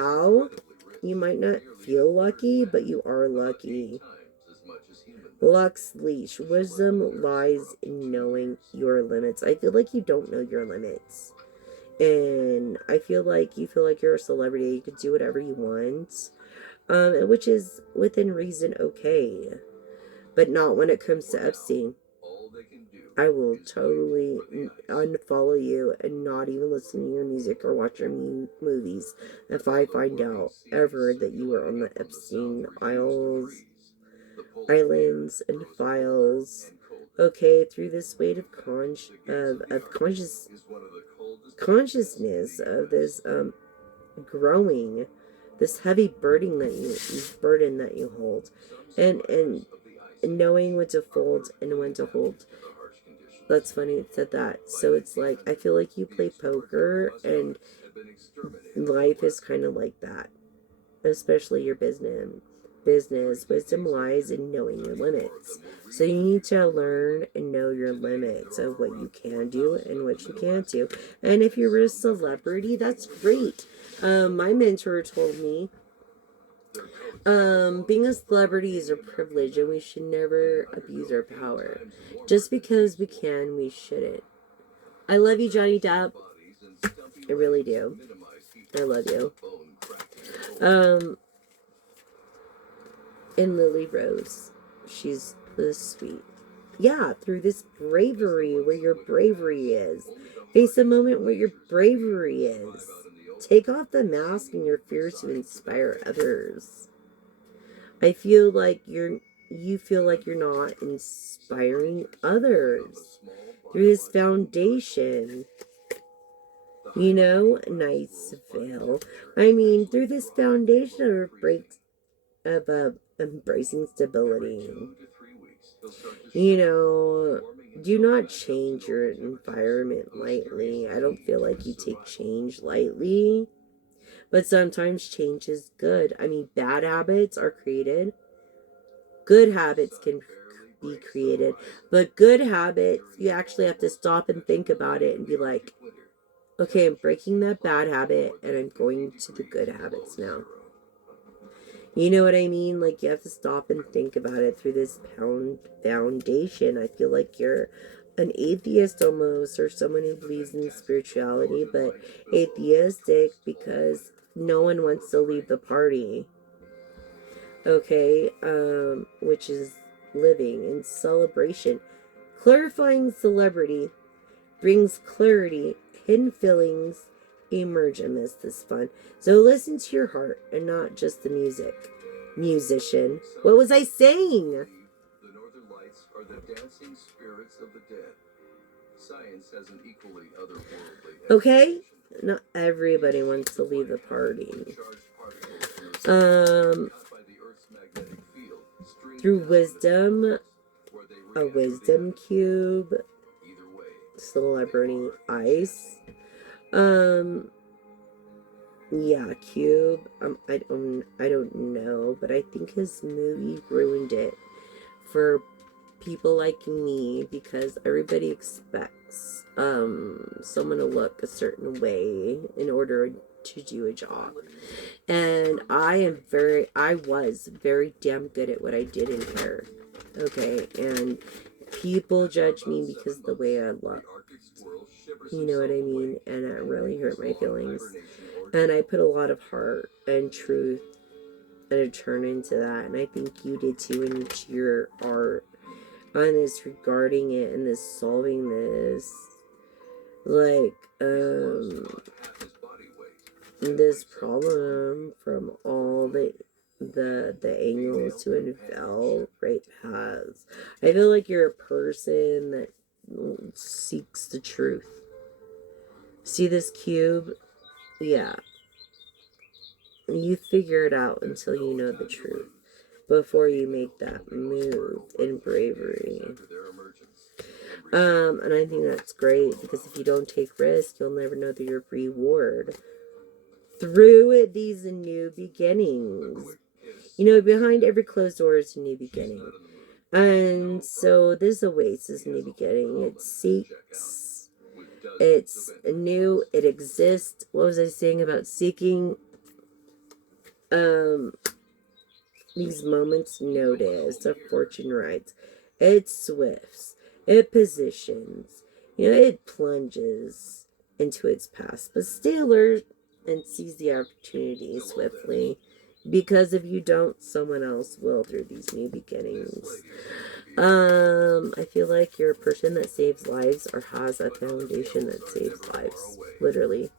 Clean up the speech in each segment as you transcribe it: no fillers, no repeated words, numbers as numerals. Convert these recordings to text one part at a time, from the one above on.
how you might not feel lucky, but you are lucky. Luck's leash. Wisdom lies in knowing your limits. I feel like you don't know your limits. And I feel like you feel like you're a celebrity. You could do whatever you want. Which is within reason okay. But not when it comes to Epstein. I will totally unfollow you and not even listen to your music or watch your movies if I find out ever that you were on the Epstein islands and files. Okay, through this weight of consciousness of this growing, this heavy burden that you hold, and knowing when to fold and when to hold. That's funny it said that. So it's like I feel like you play poker and life is kind of like that, especially your business. Wisdom lies in knowing your limits. So you need to learn and know your limits of what you can do and what you can't do. And if you're a celebrity, that's great. My mentor told me being a celebrity is a privilege and we should never abuse our power. Just because we can, we shouldn't. I love you, Johnny Depp. I really do. I love you. And Lily Rose. She's sweet. Yeah, through this bravery, where your bravery is. Face a moment where your bravery is. Take off the mask and your fears to inspire others. I feel like you feel like you're not inspiring others through this foundation. You know, nice veil. I mean, through this foundation of embracing stability. You know, do not change your environment lightly. I don't feel like you take change lightly. But sometimes change is good. I mean, bad habits are created. Good habits can be created. But good habits, you actually have to stop and think about it and be like, okay, I'm breaking that bad habit and I'm going to the good habits now. You know what I mean? Like, you have to stop and think about it through this foundation. I feel like you're an atheist almost, or someone who believes in spirituality, but atheistic because no one wants to leave the party. Okay, which is living in celebration. Clarifying celebrity brings clarity, hidden feelings emerge amidst this fun. So listen to your heart and not just the music. Musician. What was I saying? The northern lights are the dancing spirits of the dead. Science has an equally otherworldly. Okay? Not everybody wants to leave the party. Through wisdom, a wisdom cube, celebrity ice. Yeah, Cube. I don't know, but I think his movie ruined it for people like me because everybody expects someone to look a certain way in order to do a job. And I was very damn good at what I did in hair. Okay, and people judge me because of the way I look. You know what I mean? And it really hurt my feelings. And I put a lot of heart and truth and a turn into that. And I think you did too into your art on this regarding it and this solving this. Like, this problem from all the angles to unveil right paths. I feel like you're a person that seeks the truth. See this cube? Yeah. You figure it out until you know the truth before you make that move in bravery. And I think that's great because if you don't take risks, you'll never know your reward through these new beginnings. You know, behind every closed door is a new beginning. And so this oasis new beginning. It seeks. It's new. It exists. What was I saying about seeking? Um, these moments noticed of fortune rides. It swifts, it positions, it plunges into its past, but stay alert and seize the opportunity swiftly. Because if you don't, someone else will through these new beginnings. I feel like you're a person that saves lives or has a foundation that saves lives. Literally.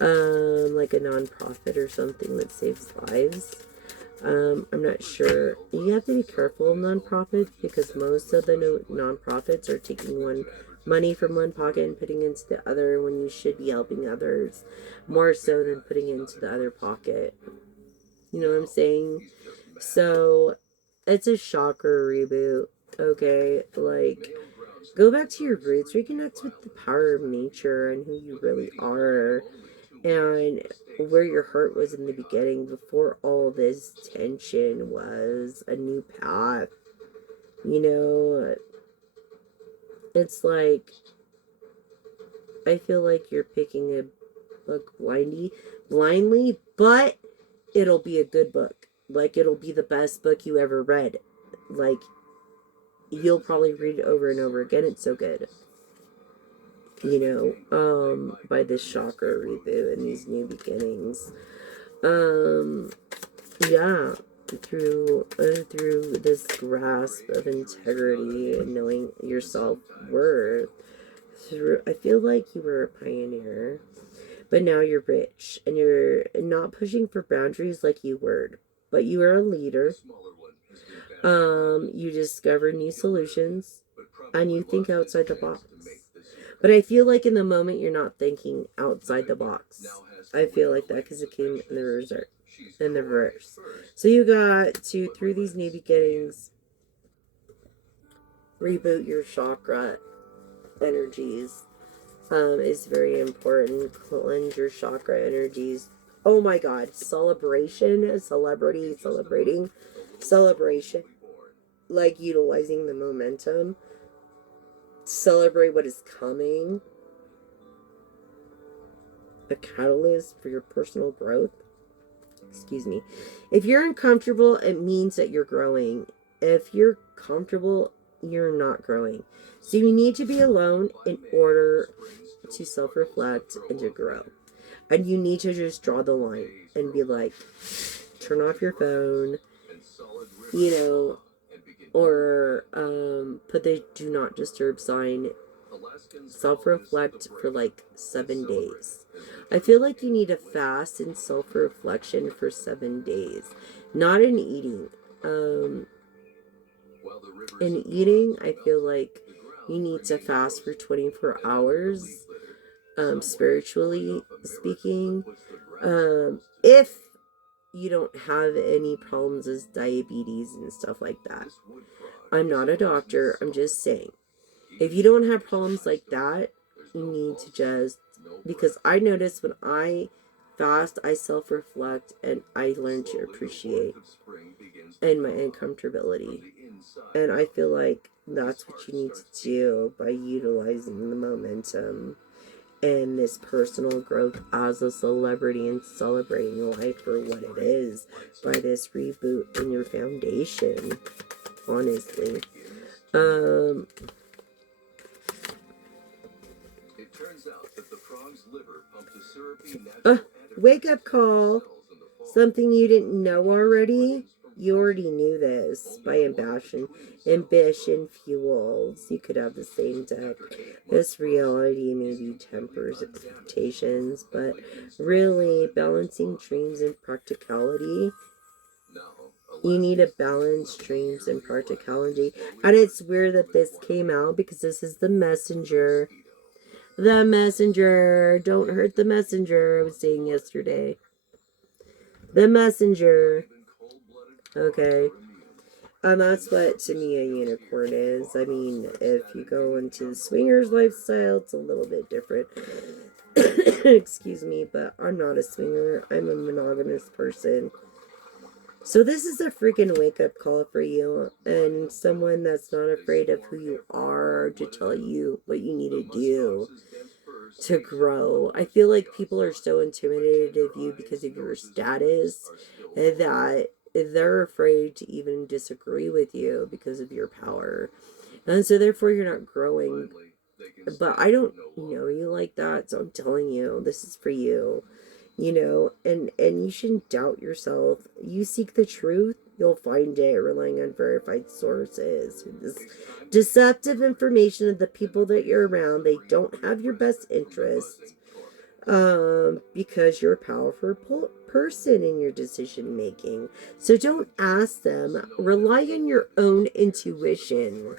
Like a nonprofit or something that saves lives. I'm not sure. You have to be careful of nonprofits because most of the nonprofits are taking money from one pocket and putting into the other when you should be helping others more so than putting into the other pocket. You know what I'm saying? So it's a shocker reboot. Okay, like go back to your roots, reconnect with the power of nature and who you really are, and where your heart was in the beginning before all this tension was a new path. You know, it's like I feel like you're picking a book blindly, but it'll be a good book. Like it'll be the best book you ever read. Like you'll probably read it over and over again. It's so good. By this shocker reboot and these new beginnings. Yeah, through this grasp of integrity and knowing your self-worth. I feel like you were a pioneer, but now you're rich and you're not pushing for boundaries like you were, but you are a leader. You discover new solutions and you think outside the box. But I feel like in the moment you're not thinking outside the box. I feel like that because it came in the reverse. So you got to, through these new beginnings, reboot your chakra energies. Is very important. Cleanse your chakra energies. Oh my God, celebration, celebrating, celebration, like utilizing the momentum. Celebrate what is coming. A catalyst for your personal growth. Excuse me. If you're uncomfortable, it means that you're growing. If you're comfortable, you're not growing. So you need to be alone in order to self-reflect and to grow. And you need to just draw the line and be like, turn off your phone, or put the do not disturb sign. Self-reflect for like 7 days. I feel like you need a fast and self-reflection for 7 days. Not in eating. In eating, I feel like you need to fast for 24 hours, spiritually speaking. If you don't have any problems as diabetes and stuff like that. I'm not a doctor, I'm just saying. If you don't have problems like that, you need to just, because I notice when I fast, I self-reflect and I learn to appreciate and my uncomfortability. And I feel like that's what you need to do by utilizing the momentum and this personal growth as a celebrity and celebrating life for what it is by this reboot in your foundation, honestly. It turns out that the frog's liver pumped a syrupy natural wake up call. Something you didn't know already. You already knew this by ambition fuels. You could have the same deck. This reality maybe tempers expectations, but really balancing dreams and practicality. You need to balance dreams and practicality. And it's weird that this came out because this is the messenger. The messenger. Don't hurt the messenger, I was saying yesterday. The messenger. Okay. That's what to me a unicorn is. I mean, if you go into the swingers lifestyle, it's a little bit different. Excuse me, but I'm not a swinger. I'm a monogamous person. So this is a freaking wake-up call for you, and someone that's not afraid of who you are to tell you what you need to do. to grow. I feel like people are so intimidated of you because of your status that they're afraid to even disagree with you because of your power. And so therefore you're not growing. But I don't know you like that, so I'm telling you, this is for you. And you shouldn't doubt yourself. You seek the truth, you'll find it, relying on verified sources. This deceptive information of the people that you're around, they don't have your best interests, because you're a powerful person in your decision making. So don't ask them. Rely on your own intuition.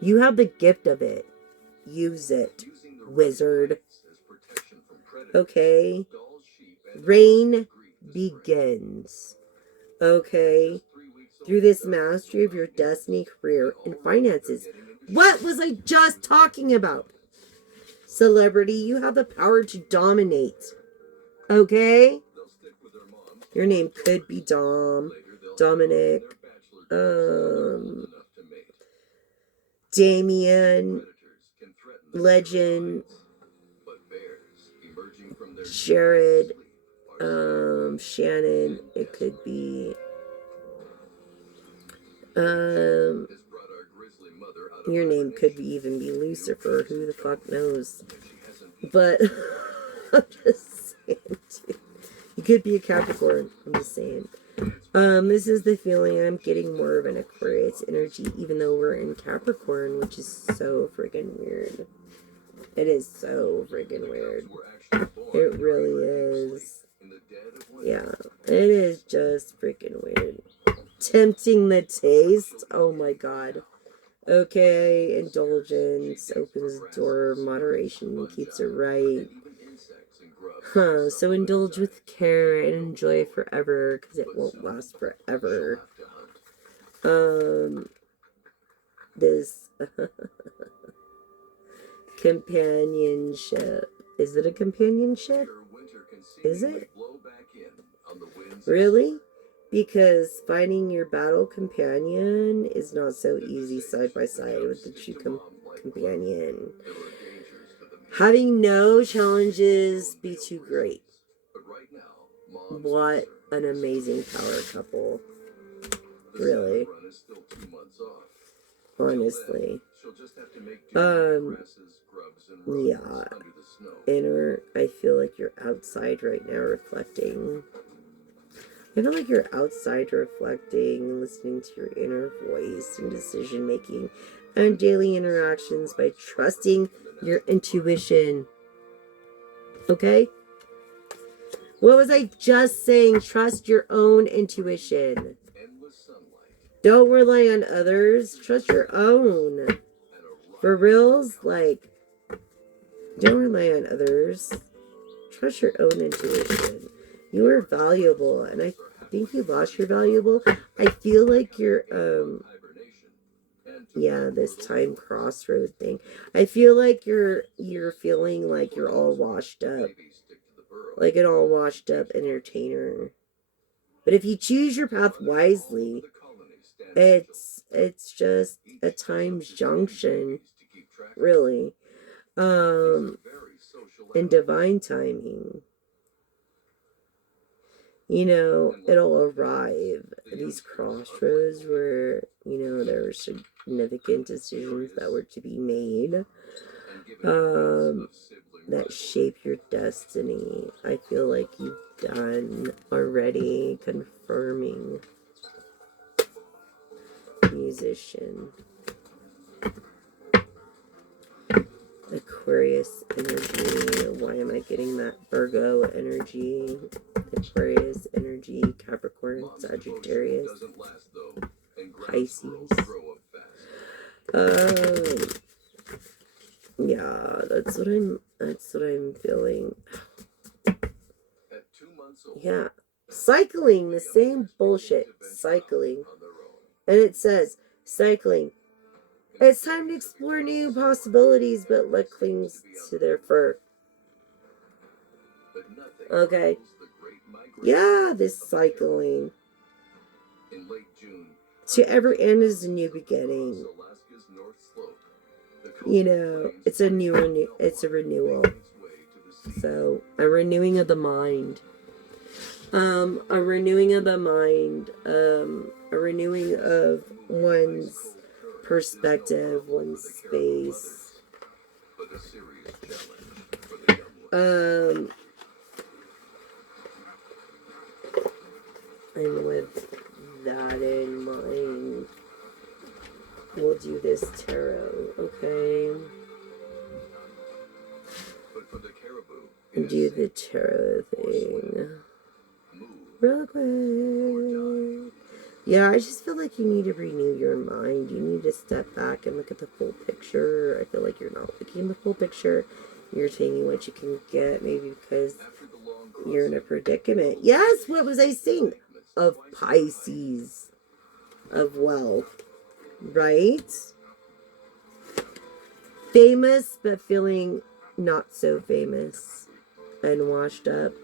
You have the gift of it. Use it, wizard. Okay? Rain begins. Okay? Through this mastery of your destiny, career, and finances. What was I just talking about? Celebrity, you have the power to dominate. Okay? Your name could be Dominic, Damien, Legend, Jared, Shannon. It could be your name could even be Lucifer. Who the fuck knows? But I'm just saying, too. You could be a Capricorn. I'm just saying. This is the feeling. I'm getting more of an Aquarius energy, even though we're in Capricorn, which is so freaking weird. It is so freaking weird. It really is. Yeah, it is just freaking weird. Tempting the taste. Oh my god. Okay, indulgence opens the door, moderation keeps it right. So indulge with care and enjoy forever, because it won't last forever. This companionship. Is it a companionship? Is it? Really? Because finding your battle companion is not so easy side by side with the true companion. Having no challenges be too great. What an amazing power couple. Really. Honestly. Yeah. Inner, I feel like you're outside right now reflecting. I feel like you're outside reflecting, listening to your inner voice and decision making and daily interactions by trusting your intuition. Okay? What was I just saying? Trust your own intuition. Don't rely on others. Trust your own. For reals, like, don't rely on others. Trust your own intuition. You are valuable, and I think you lost your valuable. I feel like you're, yeah, this time crossroad thing. I feel like you're feeling like you're all washed up. Like an all washed up entertainer. But if you choose your path wisely, it's just a time's junction, really. In divine timing. It'll arrive. These crossroads where, there were significant decisions that were to be made, that shape your destiny. I feel like you've done already, confirming. Musician. Aquarius energy. Why am I getting that? Virgo energy. Aquarius energy. Capricorn. Sagittarius. Pisces. Yeah, that's what I'm feeling. Yeah. Cycling, the same bullshit. Cycling. And it says, cycling. It's time to explore new possibilities, but luck clings to their fur. Okay. Yeah, this cycling. To every end is a new beginning. You know, it's a it's a renewal. So, a renewing of the mind. A renewing of the mind. A renewing of one's perspective, one's space. And with that in mind, we'll do this tarot, okay? Do the tarot thing real quick. Yeah, I just feel like you need to renew your mind. You need to step back and look at the full picture. I feel like you're not looking at the full picture. You're taking what you can get, maybe because you're in a predicament. Yes, what was I saying? Of Pisces, of wealth, right? Famous, but feeling not so famous and washed up.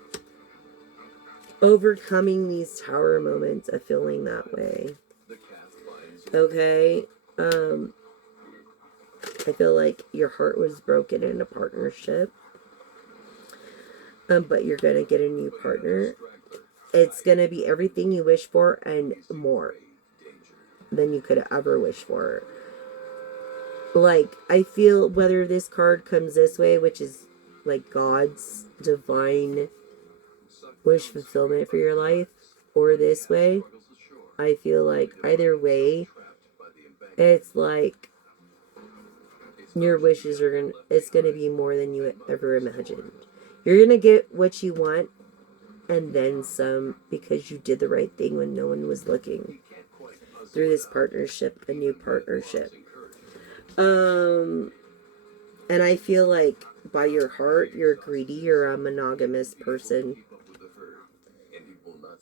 Overcoming these tower moments of feeling that way. Okay? I feel like your heart was broken in a partnership. But you're going to get a new partner. It's going to be everything you wish for and more than you could ever wish for. Like, I feel whether this card comes this way, which is like God's divine wish fulfillment for your life, or this way, I feel like either way, it's like your wishes are gonna, it's gonna be more than you ever imagined. You're gonna get what you want and then some, because you did the right thing when no one was looking. Through this partnership, a new partnership. And I feel like by your heart, you're greedy, you're a monogamous person.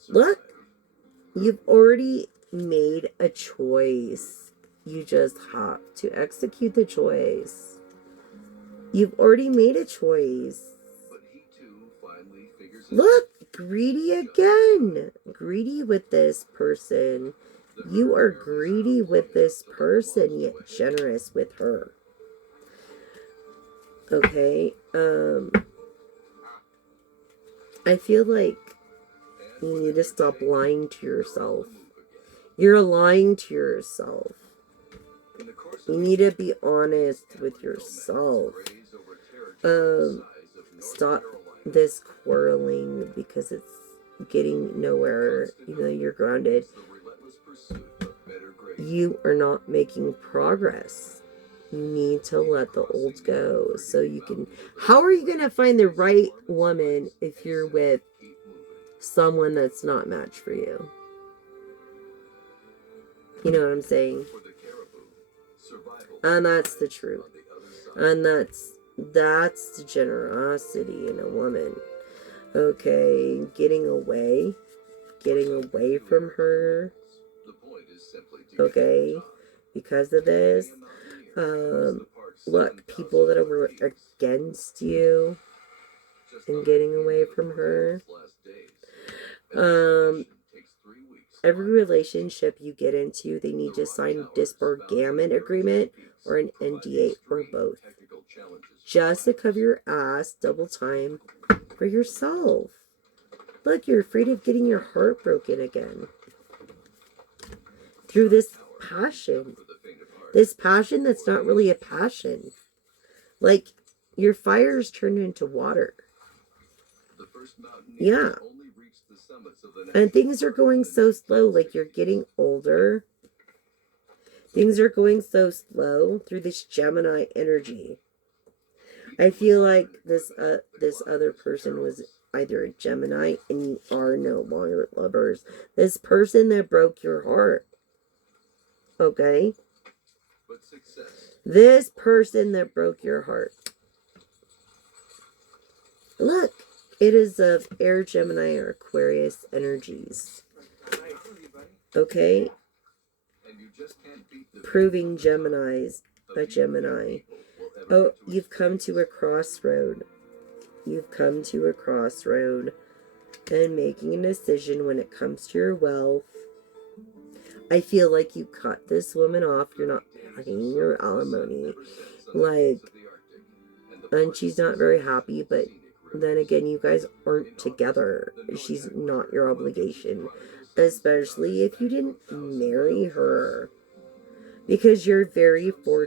Look, you've already made a choice. You just have to execute the choice. You've already made a choice. Look, greedy again. Greedy with this person. You are greedy with this person, yet generous with her. Okay? I feel like you need to stop lying to yourself. You're lying to yourself. You need to be honest with yourself. Stop this quarreling because it's getting nowhere. You know, you're grounded. You are not making progress. You need to let the old go so you can... How are you going to find the right woman if you're with someone that's not matched for you? You know what I'm saying? And that's the truth. And that's the generosity in a woman. Okay, getting away from her. Okay, because of this. Look, people that were against you and getting away from her. Every relationship you get into, they need to sign a disbargainment agreement or an NDA or both. Just to cover your ass double time for yourself. Look, you're afraid of getting your heart broken again. Through this passion. This passion that's not really a passion. Like, your fire's turned into water. Yeah. And things are going so slow, like you're getting older. Things are going so slow through this Gemini energy. I feel like this other person was either a Gemini and you are no longer lovers. This person that broke your heart. Okay? This person that broke your heart. Look, it is of Air, Gemini, or Aquarius energies. Okay? Proving Gemini's a Gemini. Oh, you've come to a crossroad. You've come to a crossroad and making a decision when it comes to your wealth. I feel like you cut this woman off. You're not paying your alimony. Like, and she's not very happy, but then again, you guys aren't together. She's not your obligation, especially if you didn't marry her, because you're very fortunate